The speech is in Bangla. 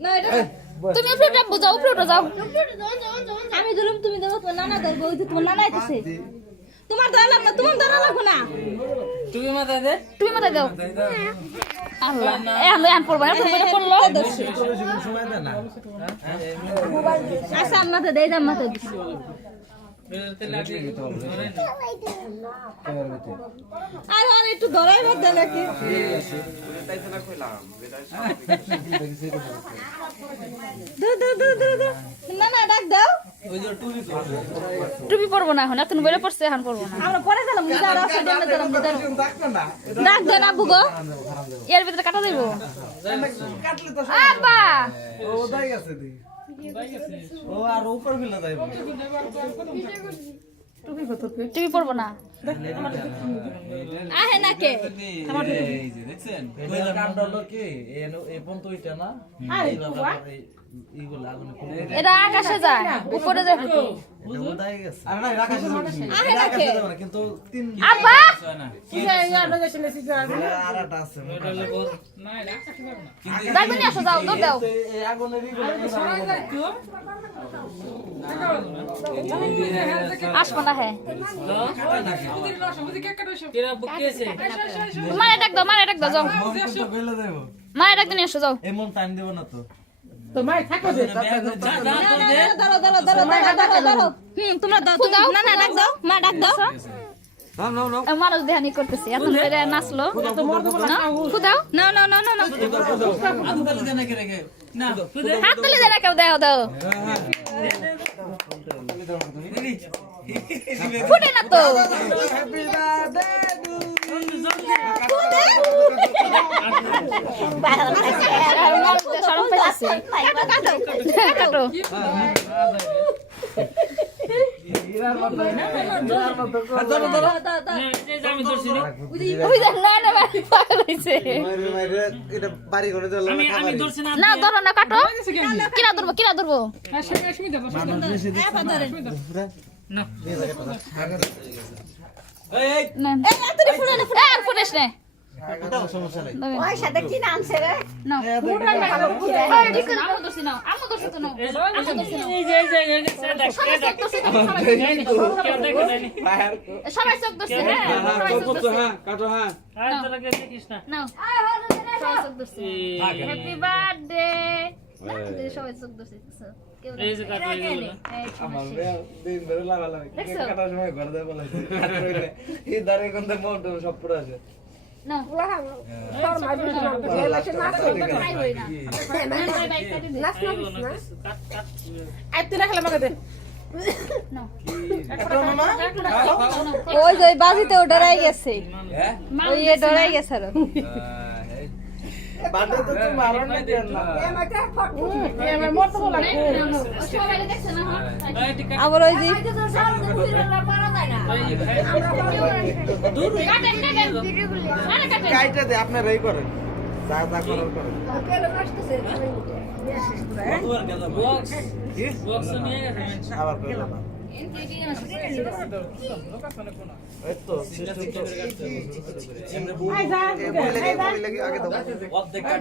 না এটা তুমি উপরে বুঝাও উপরে যাও আমি ধরুম তুমি দেবো তোমার নানা ধরবো ওই যে তোমার নানা আইতেছে তোমার ধরা লাগবে না তোমার ধরা লাগবে না তুমি মাথায় দাও আল্লাহ আমি আন পড়ব না পড়লো আচ্ছা আমাতে দেই দাম মাথায় আর একটু ধরাই বাদ দেন নাকি না না ডাক দাও টুপি পরবো না এখন এত বলে পড়ছে এখন পরবো না আমরা পরে গেলাম ডাক দেন আব্বু গো এর ভিতরে কাটা দেবো আব্বা ও আর উপর ফেলা যায় টুপি পরবো না আহে না কে এই যে দেখছেন কইলা কামটা হলো কি এই পন্ত ওইটা না এইগুলো আগুনে এটা আকাশে যায় উপরে যায় উদাই গেছে আরে না আকাশে যাবে না কিন্তু তিন আব্বা কি যায় না লোকেশনে সিগা আরাটা আছে এটা হলো না এটা আকাশে যাবে না কিন্তু দাইবনি আসো যাও দৌড় দাও এই আগুনের এইগুলো আসবো না হ্যাঁ মারে ডাক দাও যাও তো ফেলে দেব মারে ডাক দিন এসো যাও এমন টাইম দেব না তো তো মাই থাকো যে দাও তোমরা দাও না না ডাক দাও মা ডাক দাও মানুষ দেহানি করতেছি এখন নাচলো খুদাও না না না না হাত তালি দেয় না কেউ দাও দাও ফুটে না তো না ধরো না কাটো কিনা ধরবো ফুটেস নে ওই সাথে কি নাম ছে রে না সবাই চোখ ধরছে হ্যাপি বার্থডে সবাই চোখ ধরছে আমার দিন ধরে লাগালাম কাটার সময় ঘরে দেব বলেছে এই দারে কোনতে মোট সব পুরো আছে না ওলা তোর মাই বিছে না গেলাছে না তো নাচ না আই তুই রাখলে আমাকে দে ওই যে বাজিতে ও ডরাই গেছে ওই ডরাই গেছে আর বাড়ি তো তুমি মারো না দেন না এমাটা ফটো আমার মত বলা সবাই দেখছে না আবার ওই যে কাইটা দে আপনারা এই করেন যা যা করার করেন কেন নাচতেছে বক্স নিয়ে গেছে আবার কইলাম না এই তো সিস্টেম এমনি বই লাগি আগে দাও অর্ধেক কাট